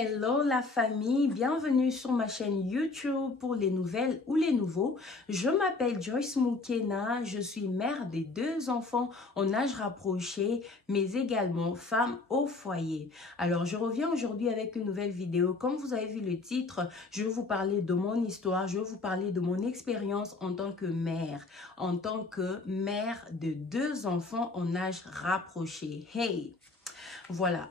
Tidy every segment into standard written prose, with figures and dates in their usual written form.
Hello la famille, bienvenue sur ma chaîne YouTube pour les nouvelles ou les nouveaux. Je m'appelle Joyce Moukena, je suis mère des 2 enfants en âge rapproché, mais également femme au foyer. Alors je reviens aujourd'hui avec une nouvelle vidéo. Comme vous avez vu le titre, je vais vous parler de mon histoire, je vais vous parler de mon expérience en tant que mère de 2 enfants en âge rapproché. Hey! Voilà,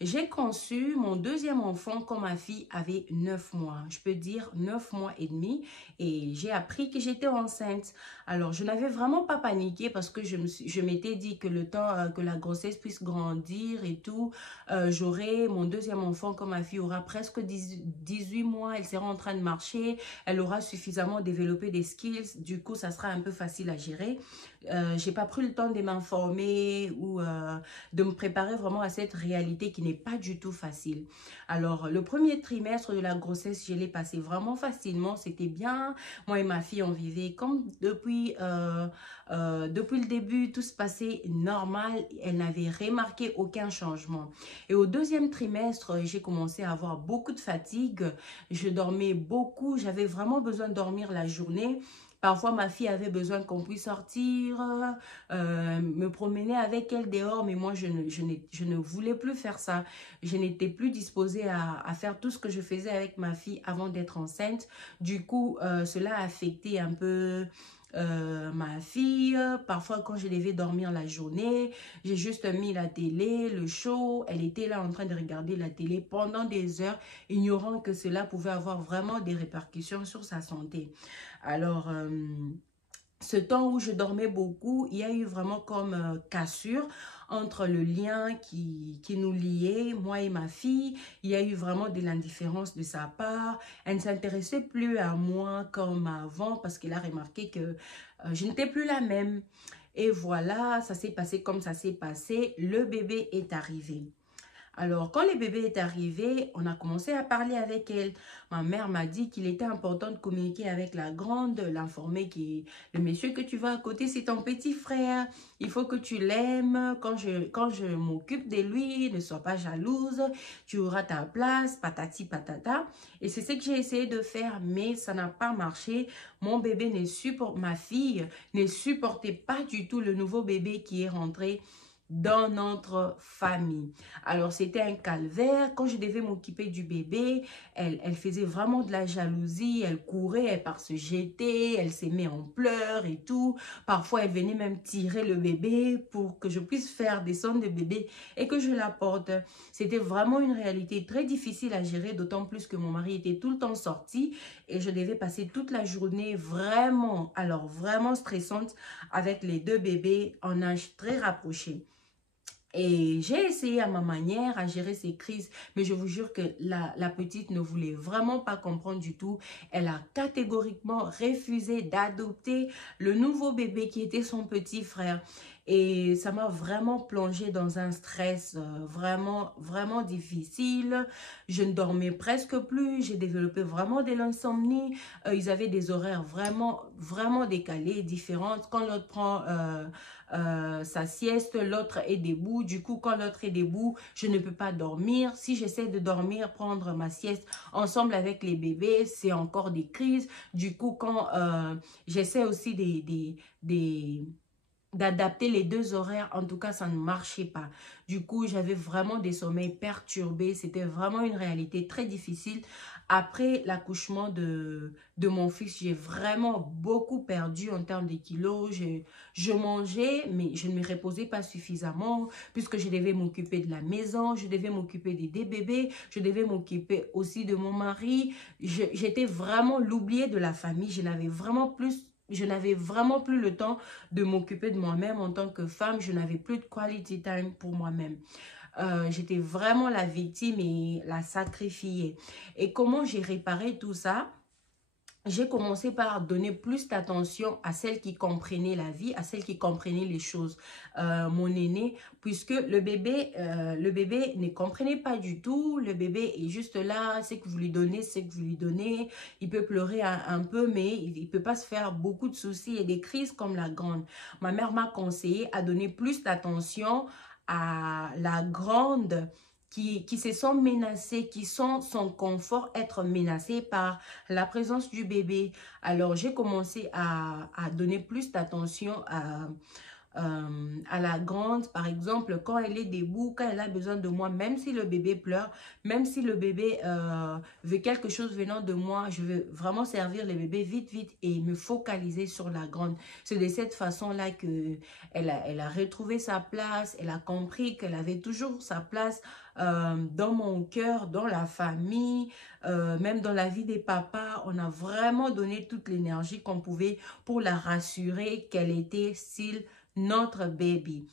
j'ai conçu mon deuxième enfant quand ma fille avait 9 mois. Je peux dire 9 mois et demi. Et j'ai appris que j'étais enceinte. Alors, je n'avais vraiment pas paniqué parce que je m'étais dit que le temps que la grossesse puisse grandir et tout, j'aurai mon deuxième enfant quand ma fille aura presque 18 mois. Elle sera en train de marcher. Elle aura suffisamment développé des skills. Du coup, ça sera un peu facile à gérer. J'ai pas pris le temps de m'informer ou de me préparer vraiment à cette réalité qui n'est pas du tout facile. Alors, le premier trimestre de la grossesse, je l'ai passé vraiment facilement. C'était bien. Moi et ma fille, on vivait comme depuis le début, tout se passait normal. Elle n'avait remarqué aucun changement. Et au deuxième trimestre, j'ai commencé à avoir beaucoup de fatigue. Je dormais beaucoup. J'avais vraiment besoin de dormir la journée. Parfois, ma fille avait besoin qu'on puisse sortir, me promener avec elle dehors, mais moi, je ne voulais plus faire ça. Je n'étais plus disposée à faire tout ce que je faisais avec ma fille avant d'être enceinte. Du coup, cela a affecté un peu ma fille. Parfois, quand je devais dormir la journée, j'ai juste mis la télé, le show. Elle était là en train de regarder la télé pendant des heures, ignorant que cela pouvait avoir vraiment des répercussions sur sa santé. Alors, ce temps où je dormais beaucoup, il y a eu vraiment comme cassure entre le lien qui nous liait, moi et ma fille. Il y a eu vraiment de l'indifférence de sa part. Elle ne s'intéressait plus à moi comme avant parce qu'elle a remarqué que je n'étais plus la même. Et voilà, ça s'est passé comme ça s'est passé. Le bébé est arrivé. Alors, quand le bébé est arrivé, on a commencé à parler avec elle. Ma mère m'a dit qu'il était important de communiquer avec la grande, l'informer que le monsieur que tu vois à côté, c'est ton petit frère. Il faut que tu l'aimes. Quand je m'occupe de lui, ne sois pas jalouse. Tu auras ta place, patati patata. Et c'est ce que j'ai essayé de faire, mais ça n'a pas marché. Ma fille ne supportait pas du tout le nouveau bébé qui est rentré dans notre famille. Alors, c'était un calvaire. Quand je devais m'occuper du bébé, elle faisait vraiment de la jalousie. Elle courait, elle part se jeter, elle s'est mise en pleurs et tout. Parfois, elle venait même tirer le bébé pour que je puisse faire des sons de bébé et que je la porte. C'était vraiment une réalité très difficile à gérer, d'autant plus que mon mari était tout le temps sorti et je devais passer toute la journée vraiment, alors vraiment stressante avec les 2 bébés en âge très rapproché. Et j'ai essayé à ma manière à gérer ces crises, mais je vous jure que la petite ne voulait vraiment pas comprendre du tout. Elle a catégoriquement refusé d'adopter le nouveau bébé qui était son petit frère. Et ça m'a vraiment plongée dans un stress vraiment, vraiment difficile. Je ne dormais presque plus. J'ai développé vraiment de l'insomnie. Ils avaient des horaires vraiment, vraiment décalés, différentes. Quand l'autre prend sa sieste, l'autre est debout. Du coup, quand l'autre est debout, je ne peux pas dormir. Si j'essaie de dormir, prendre ma sieste ensemble avec les bébés, c'est encore des crises. Du coup, quand j'essaie aussi d'adapter les 2 horaires, en tout cas, ça ne marchait pas. Du coup, j'avais vraiment des sommeils perturbés. C'était vraiment une réalité très difficile. Après l'accouchement de mon fils, j'ai vraiment beaucoup perdu en termes de kilos. Je mangeais, mais je ne me reposais pas suffisamment puisque je devais m'occuper de la maison, je devais m'occuper des bébés, je devais m'occuper aussi de mon mari. J'étais vraiment l'oubliée de la famille. Je n'avais vraiment plus le temps de m'occuper de moi-même en tant que femme. Je n'avais plus de quality time pour moi-même. J'étais vraiment la victime et la sacrifiée. Et comment j'ai réparé tout ça? J'ai commencé par donner plus d'attention à celles qui comprenaient la vie, à celles qui comprenaient les choses. Mon aîné, puisque le bébé ne comprenait pas du tout. Le bébé est juste là, c'est que vous lui donnez, c'est que vous lui donnez. Il peut pleurer un peu, mais il ne peut pas se faire beaucoup de soucis et des crises comme la grande. Ma mère m'a conseillé à donner plus d'attention à la grande qui se sent menacé, qui sent son confort être menacé par la présence du bébé. Alors, j'ai commencé à donner plus d'attention à la grande, par exemple, quand elle est debout, quand elle a besoin de moi, même si le bébé pleure, même si le bébé veut quelque chose venant de moi, je veux vraiment servir le bébé vite, vite et me focaliser sur la grande. C'est de cette façon-là que elle a retrouvé sa place, elle a compris qu'elle avait toujours sa place dans mon cœur, dans la famille, même dans la vie des papas. On a vraiment donné toute l'énergie qu'on pouvait pour la rassurer qu'elle était style notre baby.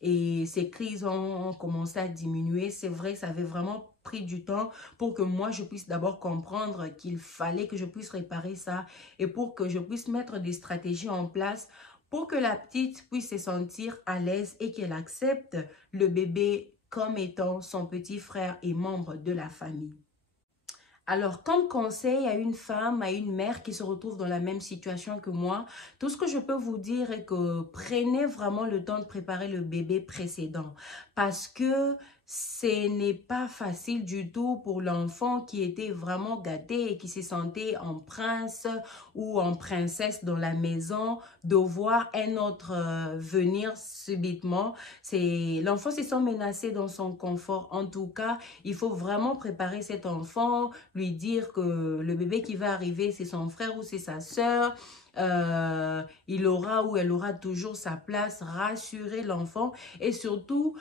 Et ces crises ont commencé à diminuer. C'est vrai, ça avait vraiment pris du temps pour que moi, je puisse d'abord comprendre qu'il fallait que je puisse réparer ça et pour que je puisse mettre des stratégies en place pour que la petite puisse se sentir à l'aise et qu'elle accepte le bébé comme étant son petit frère et membre de la famille. Alors, comme conseil à une femme, à une mère qui se retrouve dans la même situation que moi, tout ce que je peux vous dire est que prenez vraiment le temps de préparer le bébé précédent parce que ce n'est pas facile du tout pour l'enfant qui était vraiment gâté et qui se sentait en prince ou en princesse dans la maison de voir un autre venir subitement. L'enfant se sent menacé dans son confort. En tout cas, il faut vraiment préparer cet enfant, lui dire que le bébé qui va arriver, c'est son frère ou c'est sa sœur. Il aura ou elle aura toujours sa place, rassurer l'enfant et surtout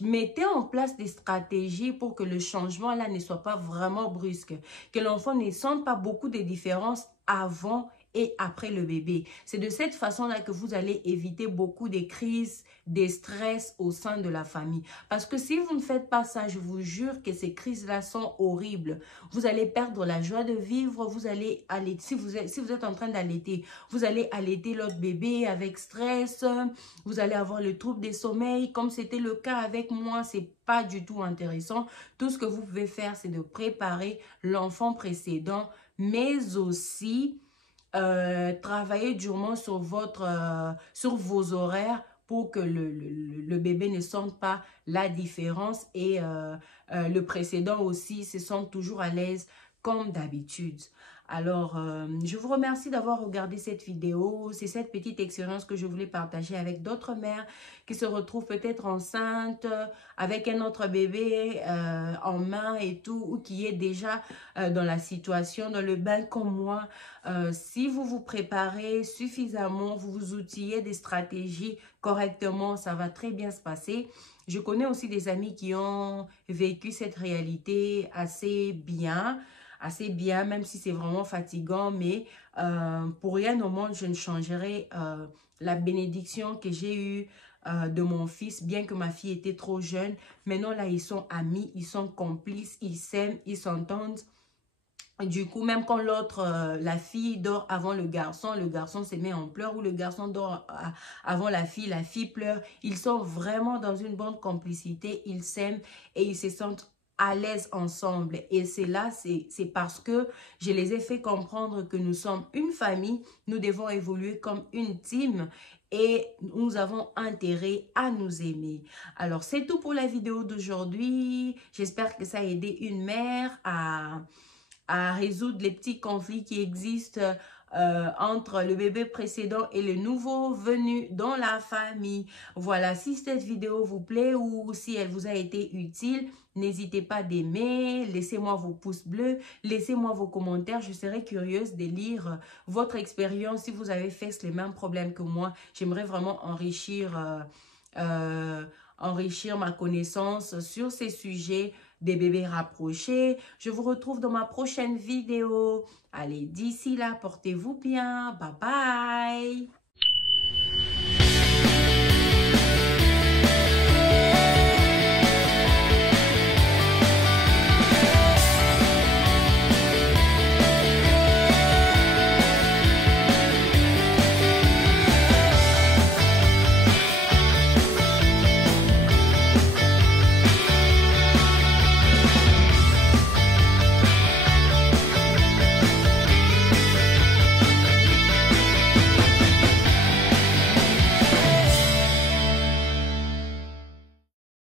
mettez en place des stratégies pour que le changement là ne soit pas vraiment brusque, que l'enfant ne sente pas beaucoup de différences avant et après le bébé. C'est de cette façon-là que vous allez éviter beaucoup de crises, des stress au sein de la famille. Parce que si vous ne faites pas ça, je vous jure que ces crises-là sont horribles. Vous allez perdre la joie de vivre, vous allez allaiter, si vous êtes en train d'allaiter, vous allez allaiter l'autre bébé avec stress, vous allez avoir le trouble des sommeils, comme c'était le cas avec moi, c'est pas du tout intéressant. Tout ce que vous pouvez faire, c'est de préparer l'enfant précédent, mais aussi travailler durement sur sur vos horaires pour que le bébé ne sente pas la différence et le précédent aussi se sente toujours à l'aise comme d'habitude. Alors, je vous remercie d'avoir regardé cette vidéo. C'est cette petite expérience que je voulais partager avec d'autres mères qui se retrouvent peut-être enceintes avec un autre bébé en main et tout, ou qui est déjà dans la situation, dans le bain comme moi. Si vous vous préparez suffisamment, vous vous outillez des stratégies correctement, ça va très bien se passer. Je connais aussi des amis qui ont vécu cette réalité assez bien, même si c'est vraiment fatigant, mais pour rien au monde, je ne changerai la bénédiction que j'ai eue de mon fils, bien que ma fille était trop jeune. Maintenant, là, ils sont amis, ils sont complices, ils s'aiment, ils s'entendent. Du coup, même quand la fille dort avant le garçon se met en pleurs, ou le garçon dort avant la fille pleure. Ils sont vraiment dans une bonne complicité, ils s'aiment et ils se sentent à l'aise ensemble. Et c'est là, c'est parce que je les ai fait comprendre que nous sommes une famille, nous devons évoluer comme une team et nous avons intérêt à nous aimer. Alors, c'est tout pour la vidéo d'aujourd'hui. J'espère que ça a aidé une mère à résoudre les petits conflits qui existent entre le bébé précédent et le nouveau venu dans la famille. Voilà, si cette vidéo vous plaît ou si elle vous a été utile, n'hésitez pas d'aimer, laissez-moi vos pouces bleus, laissez-moi vos commentaires. Je serai curieuse de lire votre expérience. Si vous avez fait les mêmes problèmes que moi, j'aimerais vraiment enrichir ma connaissance sur ces sujets des bébés rapprochés. Je vous retrouve dans ma prochaine vidéo. Allez, d'ici là, portez-vous bien. Bye bye.